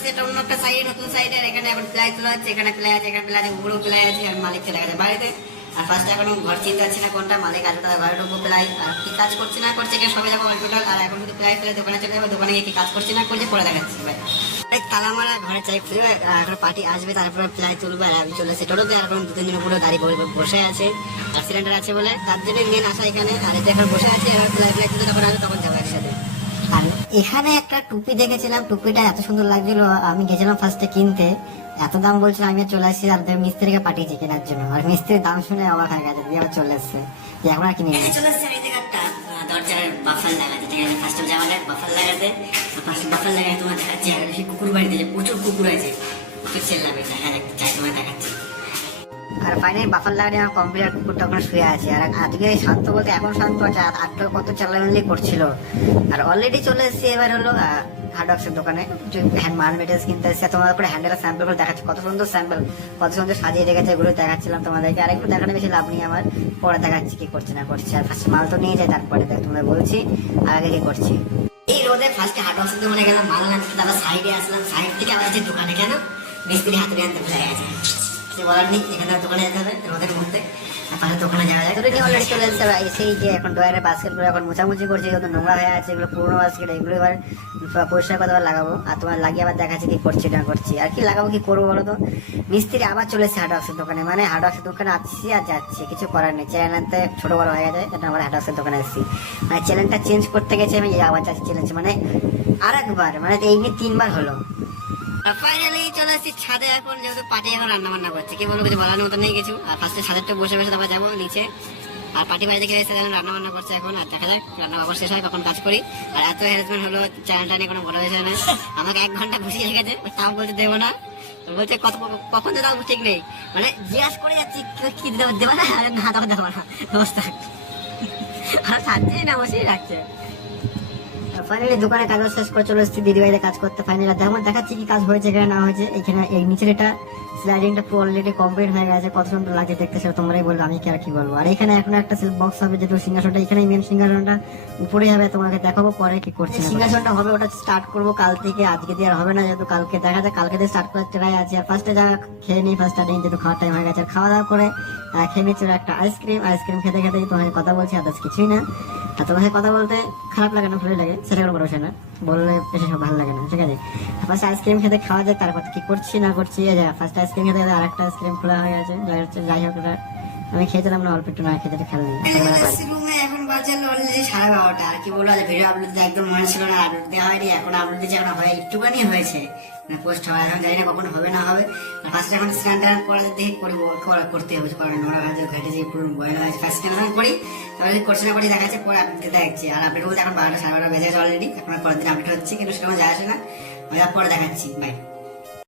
আসছে এটা অন্য একটা সাইডে, নতুন সাইডে। এখানে এখন প্লাই তোলা হচ্ছে, এখানে প্লাই আছে, এখানে প্লাই আছে, উপরেও প্লাই আছে। আর মালিককে দেখা যায় বাড়িতে। আর ফার্স্টে এখনো ঘর চিনতে পারছি না কোনটা মালিক আসবে, তার ঘরে ঢুকবো প্লাই। আর কি কাজ করছে না করছে এখানে সবাই যাবো টোটাল। আর এখন শুধু প্লাই ফেলে দোকানে চলে যাবো, দোকানে গিয়ে কি কাজ করছে না করছে পরে দেখাচ্ছি ভাই। তালা মারা ঘরে চাই ফিরে এখন পার্টি আসবে, তারপরে প্লাই তুলবে। আর আমি চলে এসে টোটোতে, আর এখন 2-3 দিন উপরে দাঁড়িয়ে বসে আছে। আর সিলিন্ডার আছে বলে তার জন্যই মেন আসা এখানে। আর এতে এখন বসে আছে, এবার প্লাই তুলে যখন আসবে তখন যাবো একসাথে। আর এখানে একটা টুপি দেখেছিলাম, টুপিটা এত সুন্দর লাগছিল, আমি গেছিলাম ফার্স্টে কিনতে। এত দাম বলছিল, আমি চলে আসছি। আর মিস্ত্রিকে পাঠিয়েছি কেনার জন্য। আর মিস্ত্রির দাম শুনে অবাক হয়ে গেছে, দিয়ে আবার চলে এসছে যে এখন আর কিনে চলে আসছে। এই জায়গাটা দরজার বাফার লাগাতে, ঠিক আছে? ফার্স্টে যাওয়া যায় বাফার লাগাতে। ফার্স্টে বাফার লাগাই তোমার দেখাচ্ছি। আর সেই কুকুর বাড়িতে যে প্রচুর কুকুর আছে, প্রচুর চেল্লাবে, দেখা যাক চাই তোমার দেখাচ্ছি। আর ফাইনালি বাফার লাগাতে আমার কম্পিউটার কুকুরটা ওখানে শুয়ে আছে। আর আজকে শান্ত বলতে এখন শান্ত আছে, আটটা কত চালামিলি করছিল। আর অলরেডি চলে এসেছি এবার হলো হার্ডওয়ার্কসের দোকানে। হ্যান্ড মাল মেটেরিয়ালস কিনতে এসেছে। তোমার উপরে হ্যান্ডেল স্যাম্পল করে দেখাচ্ছি, কত সুন্দর স্যাম্পল, কত সুন্দর সাজিয়ে রেখেছে, এগুলো দেখাচ্ছিলাম তোমাদেরকে। আর এগুলো দেখানো বেশি লাভ নেই আমার, পরে দেখাচ্ছি কি করছে না করছে। আর ফার্স্ট মাল তো নিয়ে যায়, তারপরে তোমাদের বলছি আর আগে কি করছি। এই রোদে ফার্স্টে হার্ডওয়ার্কসের দোকানে গেলাম, মাল আনতে। তারপর সাইডে আসলাম, সাইড থেকে আবার যে দোকানে কেন মিস্ত্রি হাতে আনতে ভুলে গেছে, বলার নেই। এখানে দোকানে যেতে হবে রোদের মধ্যে, পাশে দোকানে যাওয়া যায়। অলরেডি চলে এসেছে। সেই যে এখন ডয়ারের বাস্কেট গুলো এখন মোছামুছি করছে, যেহেতু নোংরা হয়ে আছে, এগুলো পুরোনো বাস্কেট, এগুলো এবার পরিষ্কার করে আবার লাগাবো। আর তোমার লাগিয়ে আবার দেখাচ্ছি কি করছি না করছি। আর কি লাগাবো কি করবো বলো তো। মিস্ত্রি আবার চলে এসেছে হার্ডওয়ার্কসের দোকানে, মানে হার্ডওয়ার্কসের দোকানে আসছি আর যাচ্ছি, কিছু করার নেই। চ্যানেলতে ছোট বড় হয়ে গেছে, এটা আমার হার্ডওয়ার্কসের দোকানে এসেছি। মানে চ্যানেলটা চেঞ্জ করতে গেছে, আমি আবার যাচ্ছি চ্যালেঞ্জ, মানে আর একবার, মানে এই নিয়ে 3 বার হলো। ফাইনালি চলে আসছি ছাদে এখন, যেহেতু পার্টি এখন রান্না বান্না করছে, কি বলবো কিছু বলার মতো নেই কিছু। আর ফার্স্টে ছাদেরটা বসে বসে তারপর যাবো নিচে। আর পার্টি বাড়ি থেকে এসে রান্না বান্না করছে এখন। আর দেখা যাক রান্না বান্না শেষ হয় কখন কাজ করি। আর এত হ্যারাসমেন্ট হলো, চ্যানেলটা নিয়ে কোনো বড় বিষয় না। আমাকে 1 ঘন্টা বসিয়ে রেখেছে, তাও বলতে দেবো না, বলছে কখন তো তাও ঠিক নেই। মানে জিজ্ঞাসা করে যাচ্ছি কি দেবো না, না তখন দেবো না অবস্থা। আর থাকছে না, বসেই রাখছে। ফাইনালি দোকানে কাজ শেষ করে চলে এসেছি দিদি বাড়িতে কাজ করতে। ফাইনালি তেমন দেখাচ্ছি কি কাজ হয়েছে এখানে না হয়েছে। এখানে এই নিচের এটা স্লাইডিংটা পুরো অলরেডি কমপ্লিট হয়ে গেছে, কত সুন্দর লাগে দেখতে, সেটা তোমরাই বলবো, আমি কি আর কি বলবো। আর এখানে এখন একটা সিল্ক বক্স হবে, যেহেতু সিংহাসনটা এখানে মেন সিংহাসনটা উপরে হবে, তোমাকে দেখাবো পরে কি করছি। সিংহাসনটা হবে, ওটা স্টার্ট করবো কাল থেকে, আজকে দিয়ে আর হবে না, যেহেতু কালকে দেখা যায়, কালকে দিয়ে স্টার্ট করার ট্রাই আছে। আর ফার্স্টে যা খেয়ে নিই ফার্স্ট স্টার্টিং, যেহেতু খাওয়ার টাইম হয়ে গেছে। আর খাওয়া দাওয়া করে খেয়ে নিচ্ছি একটা আইসক্রিম খেতে খেতে তোমার কথা বলছি, আদার্স কিছুই না। আর তোমার সাথে কথা বলতে খারাপ লাগে না, ভালোই লাগে, সেটা কোনো বড় না, বললে বেশি ভালো লাগে না, ঠিক আছে। ফার্স্ট আইসক্রিম খেতে খাওয়া যায়, তারপর কি করছি না করছি। ফার্স্ট আইসক্রিম খেতে আর একটা আইসক্রিম খোলা হয়ে গেছে, যাই হোক ওটা আমি খেয়েছিলাম না, অল্প একটু না খেতে খেয়াল নেই। এখন বাজে অলরেডি 12:30। আর কি বলবো, ভিডিও আপলোড দিতে একদম মনে ছিল না, আপলোড দেওয়া হয়নি, এখন আপলোড দিচ্ছে, এখন হয় একটুখানি হয়েছে, পোস্ট হয়, এখন জানি না কখন হবে না হবে। ফার্স্ট এখন স্নান টান করে দেখে করবো, করতে হবে, কারণ নোংরা ভাজে ঘেটে যে পুরো বয়লা হয়েছে। ফার্স্ট স্নান করি, তাহলে করছি না করি দেখাচ্ছে, পরে আপডেট দিতে দেখছি। আর আপডেট বলতে এখন 12টা 12:30 বেজে গেছে অলরেডি, এখন পরের দিন আপডেট হচ্ছে, কিন্তু সেটা যায় আসে না, পরে দেখাচ্ছি, বাই।